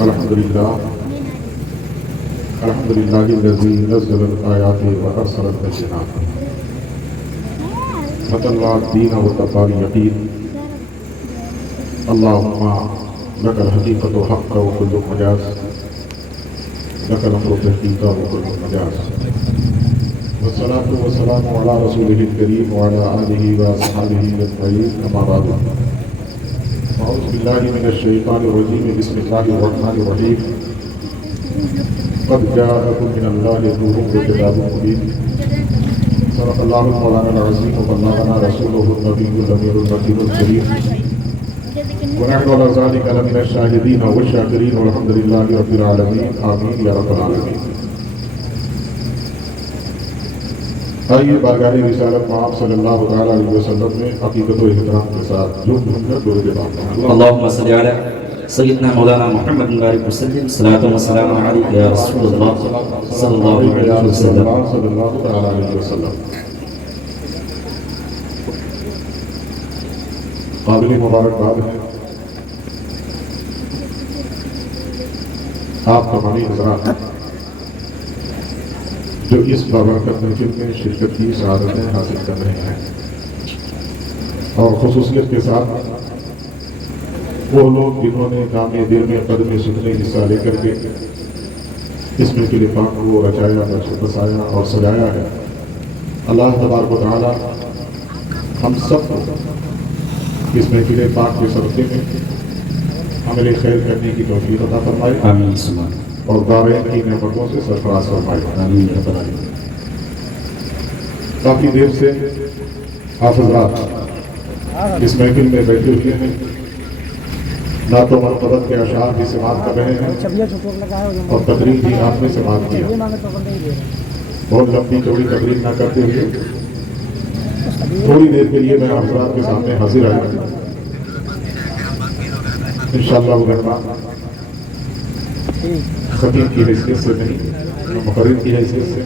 الحمدللہ الذی نزل الآیات وأرسل البینات فطلع الدین وکفى الیقین اللہم لک الحقیقۃ حق وکل مجاز لک الامر تحقیقا وکل مجاز والصلاة والسلام علی رسولہ الکریم وعلی آلہ واصحابہ اجمعین اما بعد اعوذ باللہ من الشیطان الرجیم بسم اللہ الرحمن الرحیم قد جاءکم من اللہ نور وکتاب مبین صدق اللہ مولانا العظیم وبلغنا رسولہ النبی الامین المکین الکریم ونحن على ذلك لمن الشاهدين والشاكرين والحمد لله رب العالمين آمین یا رب العالمین۔ آئیے بارگاہ رسالت مآب صلی اللہ علیہ وسلم میں حقیقت و احترام کے ساتھ جھوم جھوم کر دور کے بات اللهم صل على سيدنا مولانا محمد بارك وسلم صلاة وسلام عليك يا رسول الله صلى الله عليه وسلم۔ قابل مبارکباد ہے آپ تمامی حضرات جو اس بابرکت محفل میں شرکت کی سعادتیں حاصل کر رہے ہیں، اور خصوصیت کے ساتھ وہ لوگ جنہوں نے کام دل میں قدم سکھنے حصہ لے کر کے اس محفل پاک کو رچایا بسایا اور سجایا ہے، اللہ تبارک و تعالی ہم سب کو اس محفل پاک کے صدقے میں عمل خیر کرنے کی توفیق عطا فرمائے، آمین اور دارین کی نعمتوں سے سرفراز فرمائے، آمین رب العالمین۔ کافی دیر سے آپ حضرات اس محفل میں بیٹھے ہوئے ہیں، نعت و مرتبت کے اشعار بھی سماعت کر رہے ہیں اور تقریر بھی آپ نے سماعت کیا۔ بہت لمبی چوڑی تقریر نہ کرتے ہوئے تھوڑی دیر کے لیے میں آپ حضرات کے سامنے حاضر آیا ہوں۔ انشاءاللہ وہ گھٹنا خطیب کی حیثیت سے نہیں، مقرر کی حیثیت سے،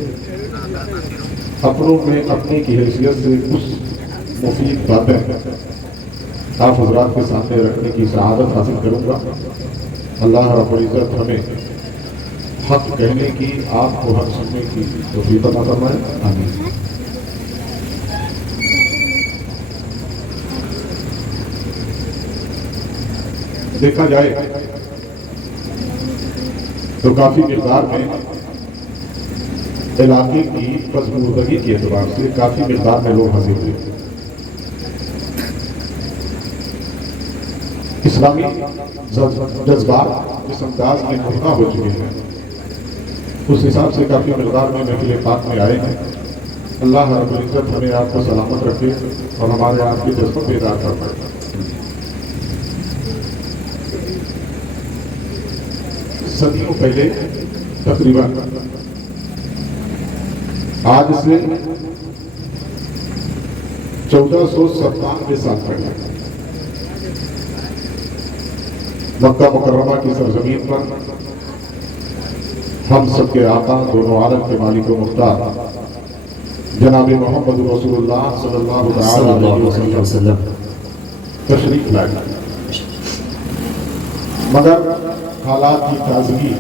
اپنوں میں اپنی کی حیثیت سے کچھ مفید باتیں آپ حضرات کے سامنے رکھنے کی سعادت حاصل کروں گا۔ اللہ رب العزت ہمیں حق کہنے کی، آپ کو حق سننے کی توفیق عطا فرمائے، آمین۔ دیکھا جائے تو کافی مقدار میں علاقے کی پسماندگی کے اعتبار سے کافی مقدار میں لوگ حاضر ہوئے۔ اسلامی جذبات اس انداز میں مہیا ہو چکے ہیں، اس حساب سے کافی مقدار میں محفل پاک میں آئے ہیں۔ اللہ رب العزت ہمیں آپ کو سلامت رکھے اور ہمارے آپ کے جذبہ بیدار فرمائے۔ صدیوں پہلے تقریباً آج سے 1497 سال پہلے مکہ مکرمہ کی سرزمین پر ہم سب کے آقا، دونوں عالم کے مالک و مختار جناب محمد رسول اللہ صلی اللہ علیہ وسلم تشریف لائے، مگر حالات کی تازگی،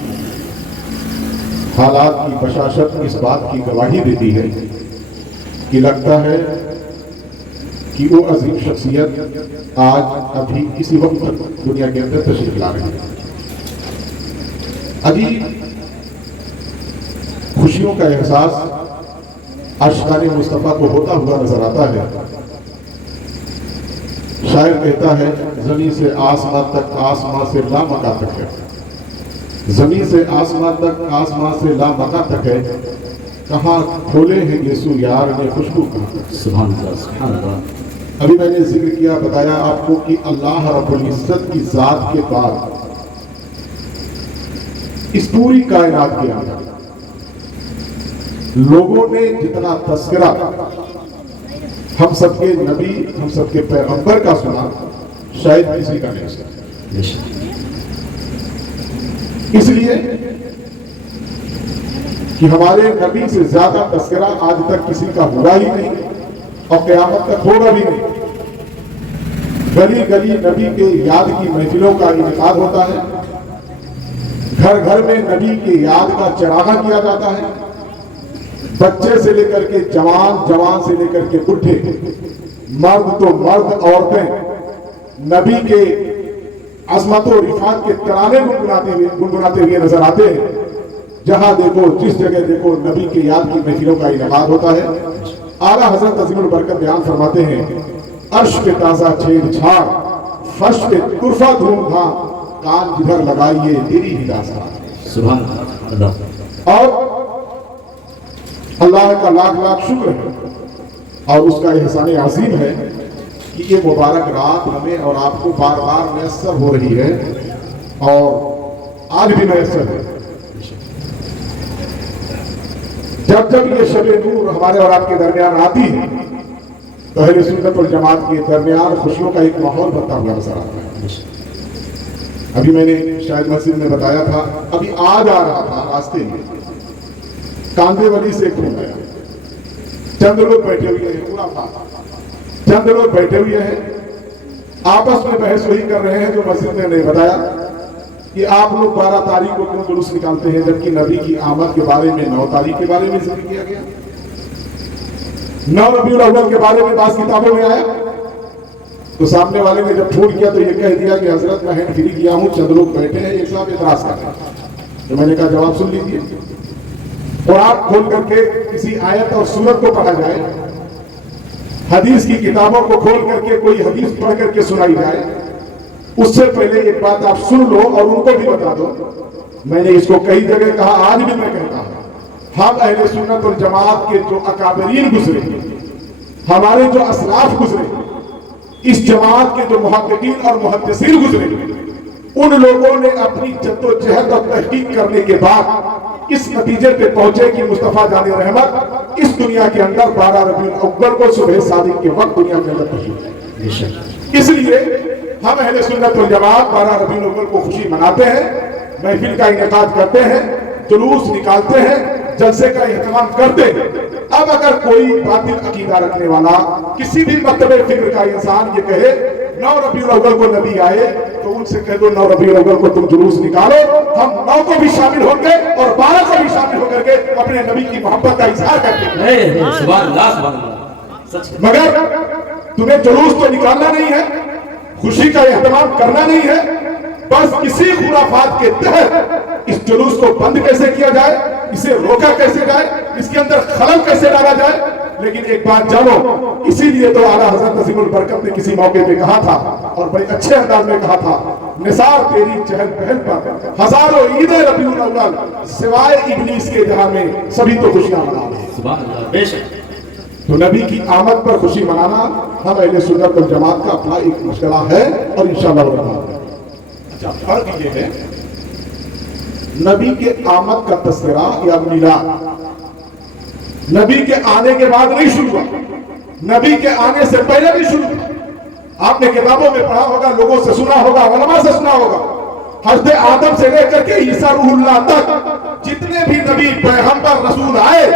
حالات کی بشاشت اس بات کی گواہی دیتی ہے کہ لگتا ہے کہ وہ عظیم شخصیت آج ابھی اسی وقت تک دنیا کے اندر تشریف لا رہی ہے۔ ابھی خوشیوں کا احساس عاشقان مصطفیٰ کو ہوتا ہوا نظر آتا ہے۔ شاعر کہتا ہے زمین سے آسمان تک، آسمان سے لامکاں تک ہے، زمین سے آسمان تک، آسمان سے لامکاں تک ہے، کہاں کھولے ہیں یسوع یار نے خوشبو کہاں۔ سبحان اللہ سبحان اللہ۔ ابھی میں نے ذکر کیا، بتایا آپ کو کہ اللہ رب العزت کی ذات کے بعد اس پوری کائنات کے اندر لوگوں نے جتنا تذکرہ ہم سب کے نبی، ہم سب کے پیغمبر کا سنا، شاید کسی کا نہیں سنا۔ اس لیے کہ ہمارے نبی سے زیادہ تذکرہ آج تک کسی کا ہوا ہی نہیں اور قیامت تک ہوگا بھی نہیں۔ گلی گلی نبی کے یاد کی محفلوں کا انعقاد ہوتا ہے، گھر گھر میں نبی کی یاد کا چراغاں کیا جاتا ہے. بچے سے لے کر کے جوان، جوان سے لے کر کے بڈھے، مرد تو مرد، عورتیں نبی کے عظمت و رفعت کے ترانے گنگناتے ہوئے نظر آتے ہیں. جہاں دیکھو، جس جگہ دیکھو، نبی کی یاد کی محفلوں کا انعقاد ہوتا ہے. اعلیٰ حضرت عظیم البرکت بیان فرماتے ہیں، عرش پہ تازہ چھیڑ چھاڑ، فرش پہ طرفہ دھوم دھام، کان جدھر لگائیے تیری ہی داستان. سبحان اللہ. اور اللہ کا لاکھ لاکھ شکر ہے اور اس کا احسان عظیم ہے کہ یہ مبارک رات ہمیں اور آپ کو بار بار میسر ہو رہی ہے اور آج بھی میسر ہے. جب جب یہ شب نور ہمارے اور آپ کے درمیان آتی ہے تو اہل سنت والجماعت کے درمیان خوشیوں کا ایک ماحول بنتا ہوا نظر آتا ہے. ابھی میں نے شاید مسجد میں بتایا تھا، ابھی آج آ رہا تھا راستے میں، کاندے والی سے کھول گیا. چند لوگ بیٹھے ہوئے ہیں، پورا پاس چند لوگ بیٹھے ہوئے ہیں، آپس میں بحث وہی کر رہے ہیں جو مسجد نے نہیں بتایا کہ آپ لوگ 12 تاریخ کو کیوں جلوس نکالتے ہیں جبکہ نبی کی آمد کے بارے میں 9 تاریخ کے بارے میں ذکر کیا گیا. 9 ربیع الاول کے بارے میں بعض کتابوں میں آیا. تو سامنے والے نے جب چھوڑ کیا تو یہ کہہ دیا کہ حضرت میں ہینڈ فری کیا ہوں، چند لوگ بیٹھے ہیں، ایک صاحب اعتراض کر رہے ہیں. تو میں نے کہا جواب سن لیجیے. اور آپ کھول کر کے کسی آیت اور سورت کو پڑھا جائے، حدیث کی کتابوں کو کھول کر کے کوئی حدیث پڑھ کر کے سنائی جائے، اس سے پہلے ایک بات آپ سن لو اور ان کو بھی بتا دو. میں نے اس کو کئی جگہ کہا، آج بھی میں کہتا ہوں، ہم اہل سنت والجماعت کے جو اکابرین گزرے، ہمارے جو اسلاف گزرے، اس جماعت کے جو محققین اور محدثین گزرے، ان لوگوں نے اپنی جد و جہد اور تحقیق کرنے کے بعد اس نتیجے پہ پہنچے کہ مصطفیٰ جان رحمت اس دنیا کے اندر 12 ربیع الاول کو صبح صادق کے وقت دنیا کے اندر تشریف لائے. اس لیے ہم اہل سنت والجماعت 12 ربیع الاول کو خوشی مناتے ہیں، محفل کا انعقاد کرتے ہیں، جلوس نکالتے ہیں، جلسے کا اہتمام کرتے ہیں. اب اگر کوئی باطل عقیدہ رکھنے والا، کسی بھی مکتب فکر کا انسان یہ کہے 9 ربیع الاول کو نبی آئے، تو ان سے کہہ دو 9 ربیع الاول کو تم جلوس نکالو، ہم 9 کو بھی شامل ہوں گے اور 12 کو بھی شامل ہو کر کے اپنے نبی کی محبت کا اظہار کرتے ہیں. سبحان اللہ، سبحان اللہ. مگر تمہیں جلوس تو نکالنا نہیں ہے، خوشی کا اہتمام کرنا نہیں ہے، بس کسی خرافات کے تحت اس جلوس کو بند کیسے کیا جائے، اسے روکا کیسے جائے، اس کے اندر خلل کیسے ڈالا جائے. لیکن ایک بات جانو، اسی لیے تو اعلیٰ حضرت عظیم البرکت نے کسی موقع پہ کہا تھا اور بڑے اچھے انداز میں کہا تھا، نثار تیری چہل پہل پر ہزاروں عید ربیع الاول، سوائے ابلیس کے جہاں میں سبھی تو خوشیاں منا رہے ہیں. سبحان اللہ. بے شک. تو نبی کی آمد پر خوشی منانا ہم اہل سنت والجماعت کا اپنا ایک مشغلہ ہے اور انشاءاللہ رحمان. اچھا، فرق یہ ہے، نبی کے آمد کا تذکرہ یا میلاد نبی کے آنے کے بعد نہیں شروع ہوا، نبی کے آنے سے پہلے بھی شروع ہوا. آپ نے کتابوں میں پڑھا ہوگا، لوگوں سے سنا ہوگا، علماء سے سنا ہوگا، حضرت آدم سے لے کر کے عیسیٰ روح اللہ تک جتنے بھی نبی پیغمبر رسول آئے،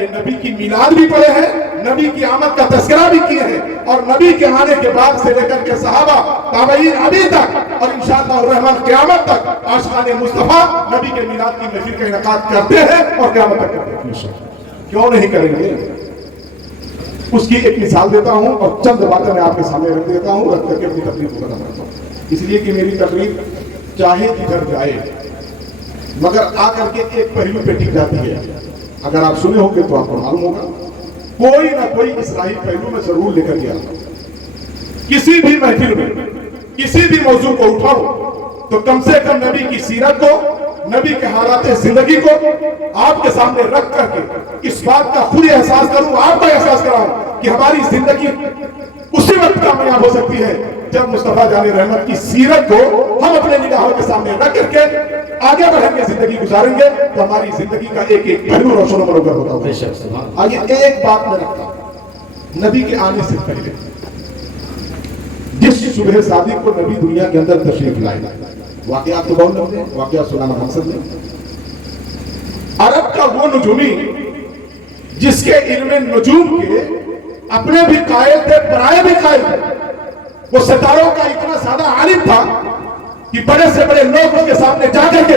یہ نبی کی میلاد بھی پڑھے ہیں، نبی کی آمد کا تذکرہ بھی کیے ہیں، اور نبی کے آنے کے بعد سے لے کر کے صحابہ تابعین ابھی تک اور انشاءاللہ الرحمن قیامت تک عاشقان مصطفیٰ نبی کے میلاد کی محفل کا انعقاد کرتے ہیں اور قیامت تک کرتے ہیں. کیوں نہیں کریں گے؟ اس کی ایک مثال دیتا ہوں اور چند باتیں میں آپ کے سامنے رکھ دیتا ہوں، رکھ کر کے اپنی تقریر کو ختم کرتا ہوں. اس لیے کہ میری تقریر چاہے کدھر جائے مگر آ کر کے ایک پہلو پہ ٹک جاتی ہے. اگر آپ سنے ہوں گے تو آپ کو معلوم ہوگا، کوئی نہ کوئی اصلاحی پہلو میں ضرور لے کر گیا. کسی بھی محفل میں کسی بھی موضوع کو اٹھاؤ تو کم سے کم نبی کی سیرت کو، نبی کے حالات زندگی کو آپ کے سامنے رکھ کر کے اس بات کا خود احساس کروں، آپ کا احساس کراؤں کہ ہماری زندگی اسی وقت کامیاب ہو سکتی ہے جب مصطفیٰ جان رحمت کی سیرت کو ہم اپنے نگاہوں کے سامنے رکھ کر کے آگے بڑھیں گے، زندگی گزاریں گے تو ہماری زندگی کا ایک ایک پہلو روشن و منور ہوتا ہوگا. آئیے ایک بات میں رکھتا ہوں، نبی کے آنے سے پہلے جس صبح صادق کو نبی دنیا کے اندر تشریف لائے، واقعات تو بہت لمبے ہیں، واقعات سنانا مقصد نہیں. عرب کا وہ نجومی جس کے علم نجوم کے اپنے بھی قائل تھے، پرائے بھی قائل تھے، وہ ستاروں کا اتنا زیادہ عالم تھا کہ بڑے سے بڑے لوگ اس کے سامنے جا کر کے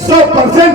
100%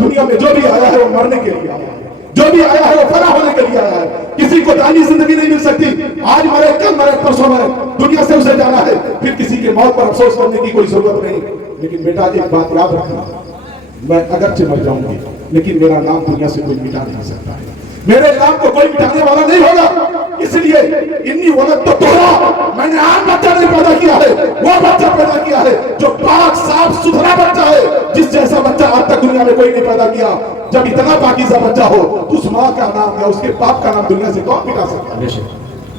دنیا میں جو بھی آیا ہے وہ مرنے کے لیے آیا ہے، جو بھی آیا ہے وہ فنا ہونے کے لیے آیا ہے. کسی کو دائمی زندگی نہیں مل سکتی. آج مرے کل مرے پرسوں مرے، دنیا سے اسے جانا ہے. پھر کسی کے موت پر افسوس کرنے کی کوئی ضرورت نہیں. لیکن بیٹا ایک بات یاد رکھنا، میں اگرچہ مر جاؤں گی لیکن میرا نام دنیا سے کوئی مٹا نہیں سکتا ہے. میرے نام کو کوئی مٹانے والا نہیں ہوگا. اس لیے انی ولد تو توڑا، میں نے عام بچہ نہیں پیدا کیا ہے، وہ بچہ پیدا کیا ہے جو پاک صاف ستھرا بچہ ہے، جس جیسا بچہ آج تک دنیا میں کوئی نہیں پیدا کیا. جب اتنا پاکیزہ بچہ ہو تو اس ماں کا نام یا اس کے باپ کا نام دنیا سے کون مٹا سکتا ہے؟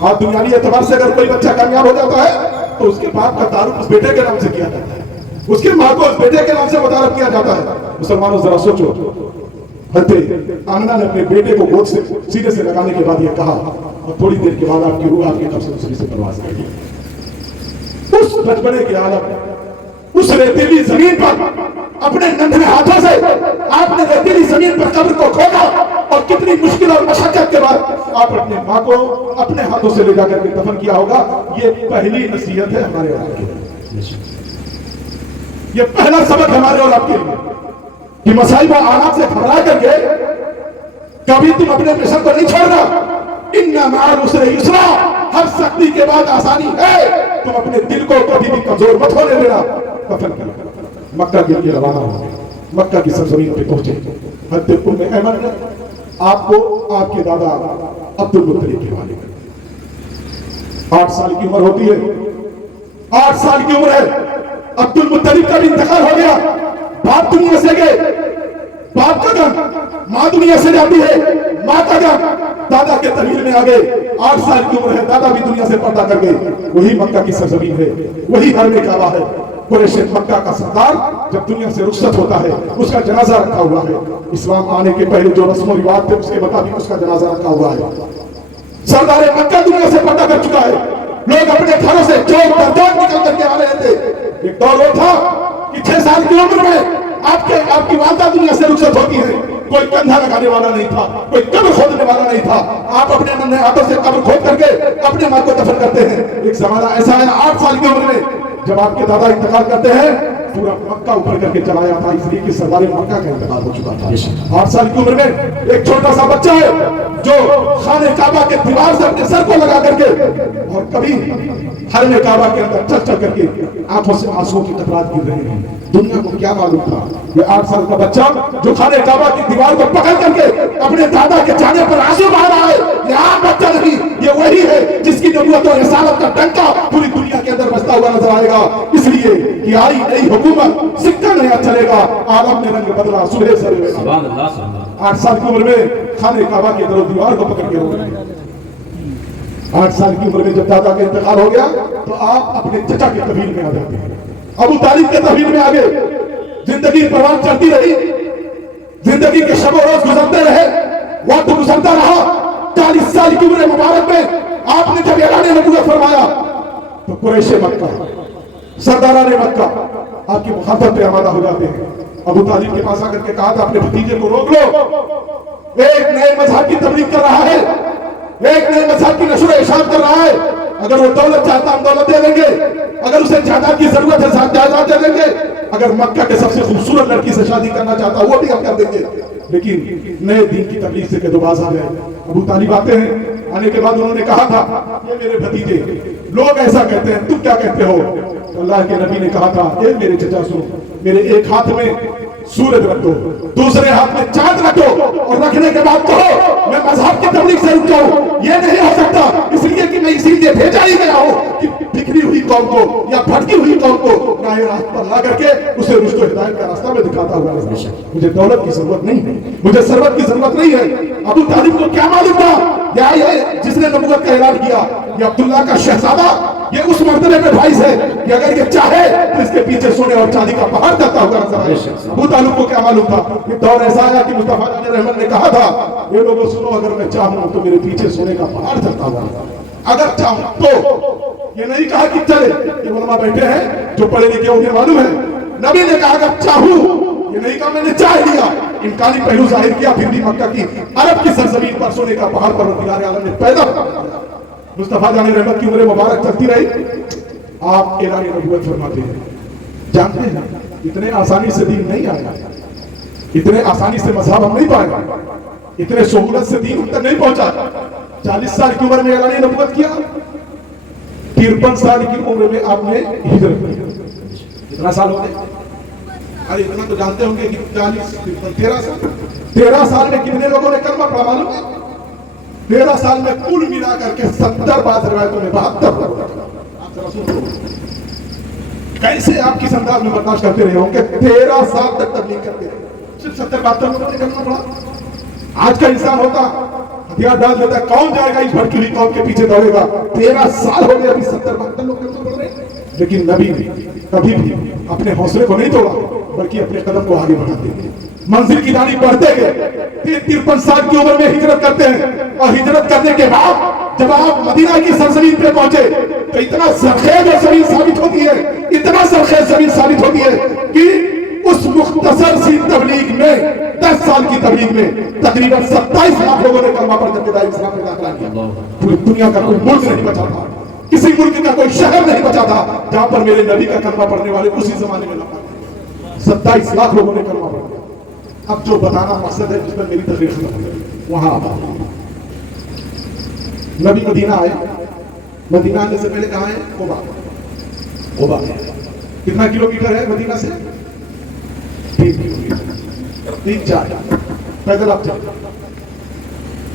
آج دنیاوی اعتبار سے اگر کوئی بچہ کامیاب ہو جاتا ہے تو اس کے باپ کا تعارف اس بیٹے کے نام سے کیا جاتا ہے، اس کی ماں کو اس بیٹے کے نام سے متعارف کیا جاتا ہے. مسلمانوں ذرا سوچو، حضرت آمنہ نے اپنے بیٹے کو گود سے سینے سے لگانے کے بعد یہ کہا، اور تھوڑی دیر کے بعد آپ کی روح آپ کے قبض سے دوسری سے پرواز کر گئی. اس بچپنے کے عالم میں، اس ریتیلی زمین پر اپنے ننھے ہاتھوں سے آپ نے ریتیلی زمین پر قبر کو کھودا، اور کتنی مشکل اور مشقت کے بعد آپ اپنے ماں کو اپنے ہاتھوں سے لے جا کر کے دفن کیا ہوگا. یہ پہلی نصیحت ہے ہمارے اور آپ کے لیے، یہ پہلا سبق ہمارے اور آپ کے لیے کہ مصائب و آلات سے گھبرا کر کے کبھی تم اپنے مشن کو نہیں چھوڑنا. ان مع العسر یسرا، ہر سختی کے بعد آسانی ہے. تم اپنے دل کو کبھی بھی کمزور مت ہونے دینا. دفن کیا، مکہ کے لیے روانہ ہو گئے، مکہ کی سرزمین پہ پہنچے. حضرت ام ایمن نے آپ کو آپ کے دادا عبد المطلب کے والد، 8 سال کی عمر ہوتی ہے، 8 سال کی عمر ہے. عبد المطلب کا بھی انتقال ہو گیا. باپ دنیا سے گئے، باپ کا غم، ماں دنیا سے جاتی ہے، ماں کا غم. دادا کے طویل میں آ گئے، 8 سال کی عمر ہے، دادا بھی دنیا سے پردہ کر گئے. وہی مکہ کی سرزمین ہے، وہی حرم کعبہ ہے. قریش مکہ کا سردار جب دنیا سے رخصت ہوتا ہے اس کا جنازہ رکھا ہوا ہے. اسلام آنے کے پہلے جو رسم و رواج تھے اس کے مطابق اس کا جنازہ رکھا ہوا ہے. سردار مکہ دنیا سے پردہ کر چکا ہے. لوگ اپنے گھروں سے چوک در چوک نکل کر کے آ رہے تھے. ایک دور وہ تھا کہ 6 سال کی عمر میں آپ کی والدہ دنیا سے رخصت ہوتی ہے. کوئی کندھا لگانے والا نہیں تھا، کوئی قبر کھودنے والا نہیں تھا. آپ اپنے ننھے ہاتھوں سے قبر کھود کر کے اپنے ماں کو دفن کرتے ہیں. ایک زمانہ ایسا ہے 8 سال کی عمر میں جب آپ کے دادا انتقال کرتے ہیں پورا مکہ اوپر کر کے چلایا تھا، اس لیے کہ سردار مکہ کا انتقال ہو چکا تھا. 8 سال کی عمر میں ایک چھوٹا سا بچہ ہے جو خانہ کعبہ کے دیوار سے اپنے سر کو لگا کر کے اور کبھی حرم کعبہ کے اندر چل چل کر کے آنکھوں سے آنسوؤں کی قطرات گر رہے ہیں. دنیا کو کیا معلوم تھا یہ 8 سال کا بچہ جو خانہ کعبہ کی دیوار کو پکڑ کر کے اپنے دادا کے جانے پر آنسو بہا رہا ہے. یہ عام بچہ نہیں، یہ وہی ہے جس کی نبوت اور رسالت کا ڈنکا پوری دنیا کے اندر بجتا ہوا نظر آئے گا. اس لیے کہ آئی نئی حکومت، سکہ نیا چلے گا، عالم نے رنگ بدلا، صبح سویرے. 8 سال کی عمر میں خانہ کعبہ کے در و دیوار کو پکڑ کے رو رہے ہیں. 8 سال کی عمر میں جب دادا کا انتقال ہو گیا تو آپ اپنے چچا کے طویل میں آ جاتے ہیں. ابو طالب کے طویل میں آگے زندگی پروان چلتی رہی، زندگی کے شب و روز گزرتے رہے، وقت گزرتا رہا. 40 سال کی عمر مبارک میں آپ نے جب اعلان نبوت فرمایا تو قریش مکہ، سرداران مکہ آپ کی مخالفت پہ آمادہ ہو جاتے ہیں. ابو طالب کے پاس آ کر کے کہا تھا اپنے بھتیجے کو روک لو، ایک نئے مذہب کی تبلیغ کر رہا ہے، ایک نئے مذہب کی نشر و اشاعت کر رہا ہے. اگر وہ دولت چاہتا ہم دولت دے دیں گے، اگر اسے جائیداد کی ضرورت ہے جائیداد دے دیں گے، اگر مکہ کے سب سے خوبصورت لڑکی سے شادی کرنا چاہتا وہ بھی ہم کر دیں گے. لیکن نئے دین کی تبلیغ سے کہ دو باز آ گئے. ابو طالب آتے ہیں، آنے کے بعد انہوں نے کہا تھا یہ میرے بھتیجے لوگ ایسا کہتے ہیں، تم کیا کہتے ہو؟ اللہ کے نبی نے کہا تھا اے میرے چچا سنو، میرے ایک ہاتھ میں سورج رکھ دو، دوسرے ہاتھ میں چاند رکھ دو، اور رکھنے کے بعد کہو میں مذہب کی تبلیغ سے رک جاؤں. یہ نہیں ہو سکتا، اس لیے کہ میں اسی لیے بھیجا ہی گیا ہوں کہ بکھری ہوئی قوم کو یا بھٹکی ہوئی قوم کو راہ راست پر لا کر کے اسے رشد و ہدایت کا راستہ میں دکھاتا ہوا. مجھے دولت کی ضرورت نہیں ہے، مجھے ثروت کی ضرورت نہیں ہے. ابو طالب کو کیا معلوم تھا یہ جس نے نبوت کا اعلان کیا یہ عبداللہ کا شہزادہ یہ اس مرتبے پہ بھائیس ہے کہ اگر یہ چاہے تو اس کے پیچھے سونے اور چاندی کا پہاڑ کرتا ہوا نظر آئے. ابو طالب کو کیا معلوم تھا کہ دور ایسا آیا کہ مصطفیٰ علیہ رحمت نے کہا تھا یہ لوگوں سنو اگر میں چاہوں تو میرے پیچھے سونے کا پہاڑ چلتا ہوا اگر چاہوں تو. یہ نہیں کہا کہ چلے، یہ علماء بیٹھے ہیں جو پڑھے لکھے انہیں معلوم ہے. نبی نے کہا اگر چاہوں، یہ نہیں کہا میں نے چاہ لیا. امکانی پہلو ظاہر کیا، پھر بھی مکہ کی عرب کی سرزمین پر سونے کا پہاڑ پروردگار عالم نے پیدا کیا. مصطفیٰ علیہ رحمت کی عمر مبارک چلتی رہی، آپ اعلان نبوت فرماتے ہیں. جانتے ہیں اتنے آسانی سے دین نہیں آیا، اتنے آسانی سے مذہب ہم نہیں پائے گا، اتنے سہولت سے دین ہم تک نہیں پہنچا۔ 40 سال کی عمر میں اعلان نبوت کیا، 53 سال کی عمر میں آپ نے ہجرت کی۔ کتنا سال ہو گئے؟ ارے اتنا تو جانتے ہوں گے کہ 40 13 سال 13 سال میں کتنے لوگوں نے کلمہ پڑھا معلوم ہے؟ 13 سال میں کل ملا کر کے 70 بعض روایتوں میں 72 لوگوں نے آپ ذرا سنو کیسے آپ کس انداز میں برداشت کرتے رہے ہوں کہ 13 سال تک تبلیغ کرتے رہے، صرف 70 72 لوگوں نے کلمہ پڑھا۔ آج کا انسان ہوتا ہتھیار ڈال دیتا ہے، کون جائے گا اس بھڑکی ہوئی قوم کے پیچھے دوڑے گا؟ 13 سال ہو گئے ابھی 70 72 لوگ کلمہ پڑھ رہے ہیں۔ لیکن نبی نے کبھی بھی اپنے حوصلے کو نہیں توڑا، بلکہ اپنے قدم کو آگے بڑھاتے ہیں، منزل کی دانی بڑھتے گئے۔ 53 سال کی عمر میں ہجرت کرتے ہیں، اور ہجرت کرنے کے بعد جب آپ مدینہ کی سرزمین پہ پہنچے تو اتنا سرخیز اور زمین ثابت ہوتی ہے، اتنا سرخیز زمین ثابت ہوتی ہے کہ اس مختصر سی تبلیغ میں 10 سال کی تبلیغ میں تقریباً 27 لاکھ لوگوں نے کلمہ پڑھ کر کے دائرہ اسلام میں داخلہ کیا۔ پوری دنیا کا کوئی ملک نہیں بچا تھا، کسی ملک کا کوئی شہر نہیں بچا تھا جہاں پر میرے نبی کا کلمہ پڑھنے والے اسی زمانے میں نہ پڑھتے۔ 27 لاکھ لوگوں نے کلمہ پڑھ لیا۔ اب جو بتانا مقصد ہے جس پر میری تقریر ختم ہو گئی وہاں آتا ہوں۔ نبی مدینہ آئے، مدینہ آنے سے پہلے کہاں ہے؟ قباء۔ قباء کتنا کلومیٹر ہے مدینہ سے؟ 3 کلومیٹر، 3-4 پیدل آپ چلے۔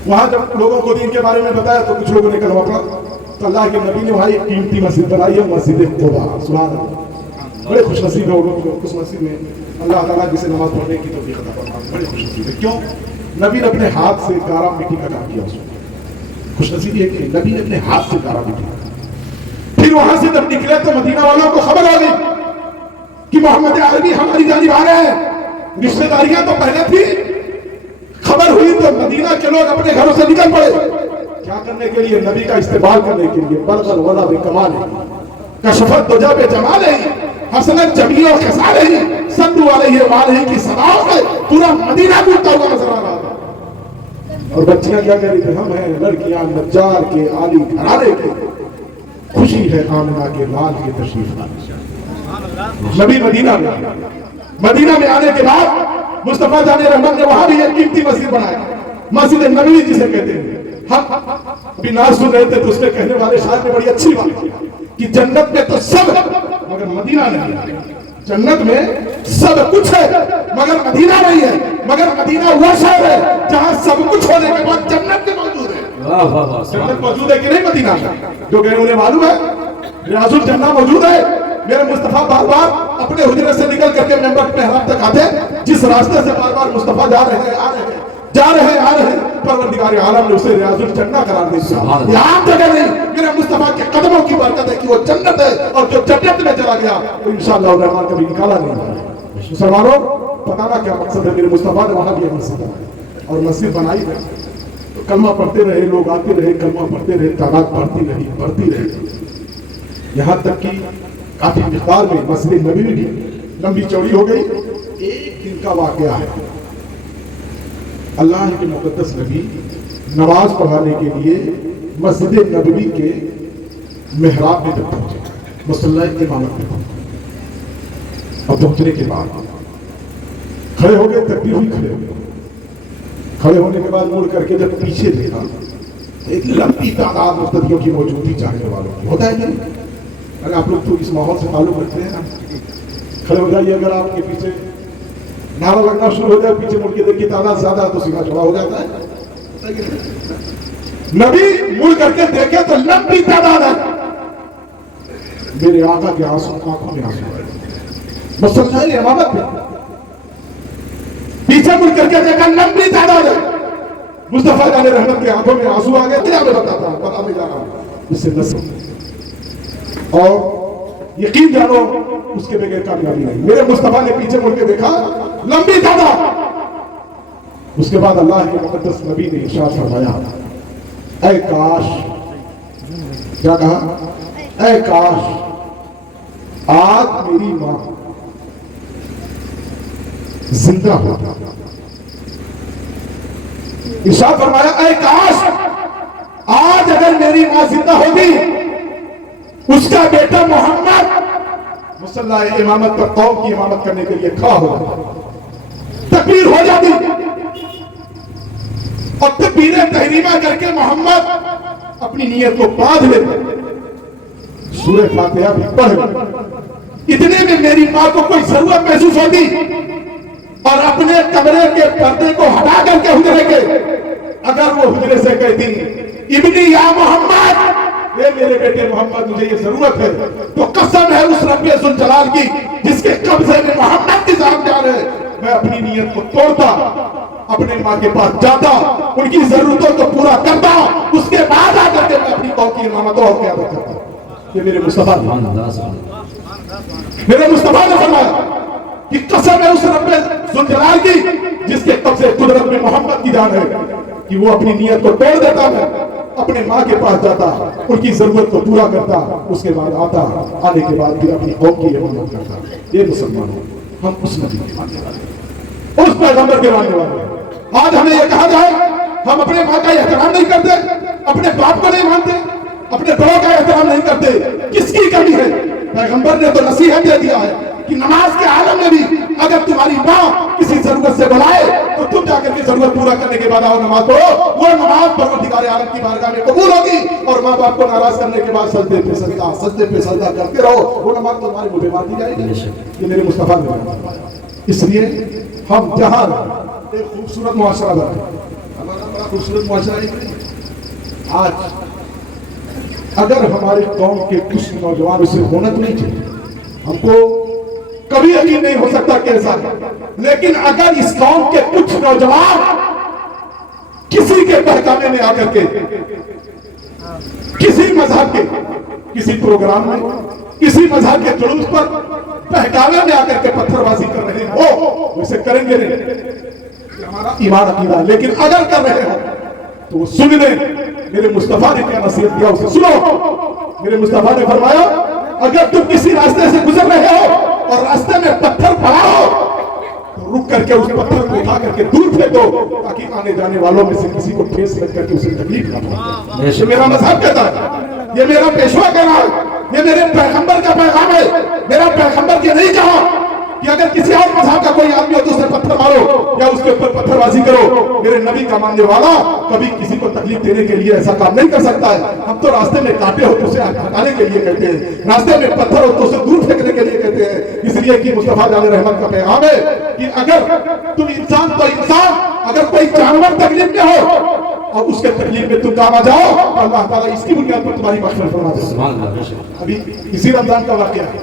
وہاں جب لوگوں کو دین کے بارے میں بتایا تو کچھ لوگوں نے کلمہ پڑھا، تو اللہ کے نبی نے وہاں ایک قیمتی مسجد بنائی ہے، مسجد قباء۔ سبحان اللہ، بڑے خوش نصیب ہے وہ لوگ اس مسجد میں اللہ تعالیٰ جسے نماز پڑھنے کی توفیق عطا فرمائے، بڑے خوش نصیب ہے۔ کیوں؟ نبی نے اپنے ہاتھ سے گارا مٹی کا کام کیا اس میں۔ خوش نصیبی ہے کہ نبی نے اپنے ہاتھ سے گارا مٹی کا۔ پھر وہاں سے جب نکلے تو مدینہ والوں کو خبر آ گئی کہ محمد عربی ہماری جانب آ رہے ہیں۔ رشتہ داریاں تو پہلے تھی، خبر ہوئی تو مدینہ کے لوگ اپنے گھروں سے نکل پڑے، کیا کرنے کے لیے؟ نبی کا استقبال کرنے کے لیے۔ برقل ولا بکمال کشفت دجا بے جمال ہے، حسنت جمیل و خصال ہے، صلو علیہ وآلہ کی صداؤں سے پورا مدینہ گھومتا ہوا نظر آ رہا تھا۔ اور بچیاں کیا کہہ رہی تھی؟ ہم ہیں لڑکیاں نجار کے عالی گھرانے کے، خوشی ہے آمنہ کے لال کے تشریف لانے۔ نبی مدینہ میں آنے کے بعد مصطفیٰ جان رحمت نے وہاں بھی ایک قیمتی مسجد بنایا، مسجد نبوی جسے کہتے ہیں۔ ہم ابھی ناز سن رہے تھے تو اس میں کہنے والے شاعر نے بڑی اچھی بات کی کہ جنت میں تو سب ہے مگر مدینہ نہیں۔ جنت میں سب کچھ ہے مگر مدینہ نہیں ہے، مگر مدینہ وہ شہر ہے جہاں سب کچھ ہونے کے بعد جنت بھی موجود ہے۔ جنت موجود ہے کہ نہیں مدینہ میں؟ جو گئے انہیں معلوم ہے، ریاض الجنہ موجود ہے۔ میرے مصطفیٰ بار بار اپنے حجرے سے نکل کر کے ممبر پہ محراب تک آتے، جس راستے سے بار بار مصطفیٰ جا رہے ہیں آ رہے ہیں، پروردگار عالم نے اسے ریاض الجنہ قرار دے دیا۔ یہاں جگہ نہیں، میرے مصطفیٰ کے قدموں کی برکت ہے کہ وہ جنت ہے، اور جو جنت میں چلا گیا وہ انشاءاللہ الرحمن کبھی نکالا نہیں جائے۔ مسلمانوں، بتانا کیا مقصد ہے؟ میرے مصطفیٰ نے وہاں بھی مسجد بنائی، اور مسجد بنائی ہے تو کلمہ پڑھتے رہے، لوگ آتے رہے، کلمہ پڑھتے رہے، تعداد بڑھتی رہی، یہاں تک کہ کافی مقدار میں مسجد نبوی بھی لمبی چوڑی ہو گئی۔ ایک دن کا واقعہ ہے، اللہ کے مقدس نبی نماز پڑھانے کے لیے مسجد نبوی کے محراب میں جب پہنچے، مصلی امامت میں پہنچے، اور پہنچنے کے بعد کھڑے ہو گئے، تکبیر ہوئی، کھڑے ہونے کے بعد مڑ کر کے جب پیچھے دیکھا ایک لمبی تعداد مقتدیوں کی موجودگی چاہنے والوں کی۔ ہوتا ہے نہیں؟ اگر آپ لوگ تو اس ماحول سے تعلق رکھتے ہیں نا، کھڑے ہو جائیے، اگر آپ کے پیچھے نعرہ لگنا شروع ہو جائے، پیچھے مڑ کے دیکھیے تعداد زیادہ ہے تو سینہ چوڑا ہو جاتا ہے۔ نبی مڑ کر کے دیکھے تو لمبی تعداد ہے، میرے آقا کے آنکھوں میں آنسو آئے، مصلی امامت میں پیچھے مڑ کر کے دیکھا لمبی تعداد ہے، مصطفیٰ جان رحمت کے آنکھوں میں آنسو آ گئے۔ کیا میں بتاتا ہوں، پتا میں جا رہا ہوں اس سے نصر، اور یقین جانو اس کے بغیر کامیابی نہیں۔ میرے مصطفیٰ نے پیچھے مڑ کے دیکھا لمبی تعداد، اس کے بعد اللہ کے مقدس نبی نے ارشاد فرمایا، اے کاش، کیا کہا؟ اے کاش آج میری ماں زندہ ہوتا۔ ارشاد فرمایا، اے کاش آج اگر میری ماں زندہ ہوگی، اس کا بیٹا محمد مصلی امامت پر قوم کی امامت کرنے کے لیے کھڑا ہوگا، تکبیر ہو جاتی اور تکبیر تحریمہ کر کے محمد اپنی نیت کو باندھ لیتے، سورہ فاتحہ بھی پڑھ لے، اتنے میں میری ماں کو کوئی ضرورت محسوس ہوتی اور اپنے کمرے کے پردے کو ہٹا کر کے حجرے کے، اگر وہ حجرے سے کہتی ابنی یا محمد، اے میرے بیٹے محمد مجھے یہ ضرورت ہے، تو قسم ہے اس رب ذوالجلال کی جس کے قبضے میں محمد کی جان جان ہے، میں اپنی نیت کو توڑتا، اپنے ماں کے پاس جاتا، ان کی ضرورتوں کو پورا کرتا، اس کے بعد آ کر کے میں اپنی قوم کی امامت اور قیادت کرتا۔ یہ میرے مصطفیٰ نے فرمایا کہ قسم ہے اس رب ذوالجلال کی جس کے قبضے قدرت میں محمد کی جان ہے کہ وہ اپنی نیت کو توڑ دیتا ہے، اپنے ماں کے پاس جاتا، ان کی ضرورت کو پورا کرتا، اس کے بعد آتا، آنے کے بعد پھر اپنی قوم کی امامت کرتا۔ یہ مسلمان ہو، ہم اس نبی کے ماننے والے، اس پیغمبر کے ماننے والے ہیں۔ آج ہمیں یہ کہا جائے ہم اپنے ماں کا احترام نہیں کرتے، اپنے باپ کو نہیں مانتے، اپنے بڑوں کا احترام نہیں کرتے، کس کی کمی ہے؟ پیغمبر نے تو نصیحت دے دیا ہے کہ نماز کے عالم میں بھی اگر تمہاری ماں کسی ضرورت سے بلائے تو تم جا کر کے ضرورت پورا کرنے کے بعد آؤ نماز پڑھو، وہ نماز پروردگار عالم کی بارگاہ میں قبول ہوگی، اور ماں باپ کو ناراض کرنے کے بعد سجدے پہ سجدہ کرتے رہو، وہ نماز تمہارے منہ پہ مار دی جائے گی۔ یہ میرے مصطفیٰ نے فرمایا۔ اس لیے ہم جہاں ایک خوبصورت معاشرہ بنا، ہمارا بڑا خوبصورت معاشرہ ہے۔ آج اگر ہماری قوم کے کچھ نوجوان اسے ہونا تو نہیں چاہیے، ہم کو کبھی یقین نہیں ہو سکتا کیسا ہے، لیکن اگر اس قوم کے کچھ نوجوان کسی کے بہکاوے میں آ کر کے، کسی مذہب کے کسی پروگرام میں، کسی مذہب کے جلوس پر بہکاوے میں آ کر کے پتھر بازی کر رہے ہو، ویسے کریں گے نہیں، ہمارا ایمان عقیدہ ہے، لیکن اگر کر رہے ہو تو وہ سن لیں۔ میرے مصطفیٰ نے کیا نصیحت دیا اسے سنو۔ میرے مصطفیٰ نے فرمایا اگر تم کسی راستے سے گزر رہے ہو اور راستے میں پتھر پڑا ہو تو رک کر کے اس پتھر کو اٹھا کر کے دور پھینکو تاکہ آنے جانے والوں میں سے کسی کو ٹھیس لگ کر کے اسے تکلیف نہ پہنچے۔ یہ میرا مذہب کہتا ہے، یہ میرا پیشوا کہنا ہے، یہ میرے پیغمبر کا پیغام ہے۔ میرا پیغمبر یہ نہیں کہا کہ اگر کسی اور مذہب کا کوئی آدمی ہو تو اسے پتھر مارو یا اس کے اوپر پتھر بازی کرو۔ میرے نبی کا ماننے والا کبھی کسی کو تکلیف دینے کے لیے ایسا کام نہیں کر سکتا ہے۔ ہم تو راستے میں کانٹے ہو تو اسے ہٹانے کے لیے کہتے ہیں، راستے میں پتھر ہو تو اسے دور پھینکنے کے لیے کہتے ہیں۔ اس لیے کہ مصطفیٰ جان رحمت کا پیغام ہے کہ اگر تم انسان تو انسان، اگر کوئی جانور تکلیف میں ہو اور اس کے تکلیف میں تم کام آ جاؤ تو اللہ تعالیٰ اس کی بنیاد پر تمہاری مغفرت فرما دے۔ ابھی اسی رمضان کا واقعہ ہے،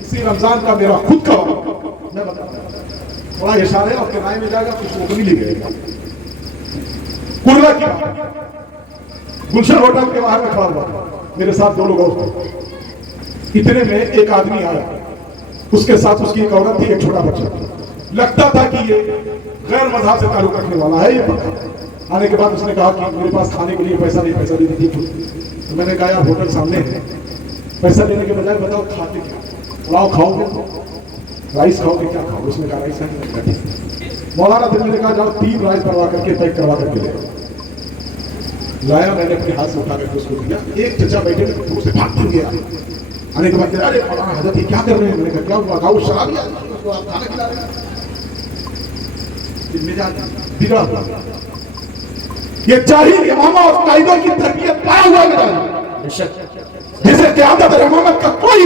اسی رمضان کا میرا خود کا واقعہ میں بتاتا ہوں، تھوڑا اشارے اور کنائے میں جائے گا کچھ وہ بھی لے گئے گا۔ کرلا کی گلشن ہوٹل کے باہر میں کھڑا ہوا، میرے ساتھ دو لوگ اور تھے، اتنے میں ایک آدمی آیا، اس کے ساتھ اس کی ایک عورت تھی، ایک چھوٹا بچہ تھا، لگتا تھا کہ یہ غیر مذہب سے تعلق رکھنے والا ہے، یہ پتہ۔ آنے کے بعد اس نے کہا کہ میرے پاس کھانے کے لیے پیسہ نہیں، پیسہ دے دیجیے۔ تو میں نے کہا یار ہوٹل سامنے ہے، پیسہ دینے کے بجائے بتاؤ کھاتے کیا؟ پلاؤ کھاؤ گے، رائس کھاؤ گے، کیا کھاؤ گے؟ اس نے کہا رائس کھائیں گے۔ مولانا دل میں نے کہا جاؤ 3 رائس بنوا کر کے پیک کروا کر کے لے لایا، میں نے اپنے ہاتھ سے اٹھا کر کے اس کو دیا۔ ایک چچا بیٹھے دور سے بھاگ کر گیا، آنے کے بعد کہا ارے مولانا حضرت یہ کیا کر رہے ہیں؟ میں نے کہا کیا ہوا؟ کہا وہ شرابی آدمی اس کو آپ کھانا کھلا رہے ہیں۔ بگڑا ہوا یہ جاہل امامہ اور قائدوں کی تربیت پایا ہوا ہے، جسے قیادت اور امامت کا کوئی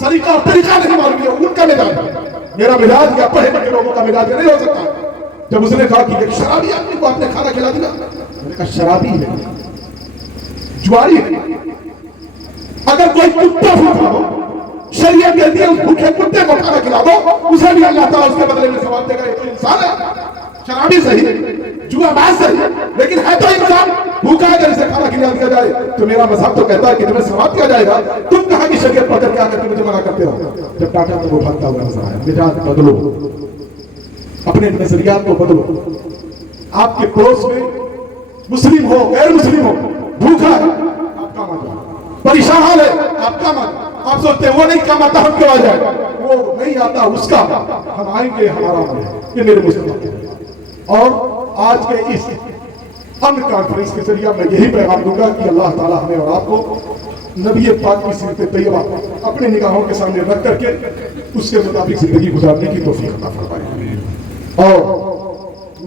سلیقہ اور طریقہ نہیں معلوم ہے، ان کا مزاج ہے۔ میرا مزاج یا پڑھے لکھے لوگوں کا مزاج نہیں ہو سکتا۔ جب اس نے کہا کہ ایک شرابی آدمی کو آپ نے کھانا کھلا دیا، میں نے کہا شرابی ہے، جواری ہے۔ اگر کوئی کتا بھوکا ہو، شریعت کہتی ہے اس بھوکے کتے کو کھانا کھلا دو، اسے بھی اللہ تعالیٰ اس کے بدلے میں ثواب دے گا۔ یہ تو انسان ہے، شرابی صحیح، جوا باز صحیح، لیکن ہے تو انسان۔ بھوکا اگر اسے کھانا کھلا دیا جائے تو میرا مذہب تو کہتا ہے کہ تمہیں ثواب دیا جائے گا۔ تم کہاں کی شریعت پڑھ کر کے آ کر کے مجھے منع کرتے ہو؟ جب ٹاٹا تو وہ بھاگتا ہوا نظر آیا، مزاج بدلو، اپنے نظریات کو بدلو۔ آپ کے پڑوس میں مسلم ہو غیر مسلم ہو، بھوکا ہے آپ کام آ جاؤ، پریشان حال ہے آپ کام آ جاؤ۔ آپ سوچتے ہیں وہ نہیں کام آتا ہم کیوں آ جائے؟ وہ نہیں آتا اس کا ہم آئیں گے، ہمارا یہ میرے مسلمان۔ اور آج کے اس امن کانفرنس کے ذریعہ میں یہی پیغام دوں گا کہ اللہ تعالیٰ ہمیں اور آپ کو نبی پاک کی سیرت طیبہ اپنے نگاہوں کے سامنے رکھ کر کے اس کے مطابق زندگی گزارنے کی توفیق عطا فرمائے۔ اور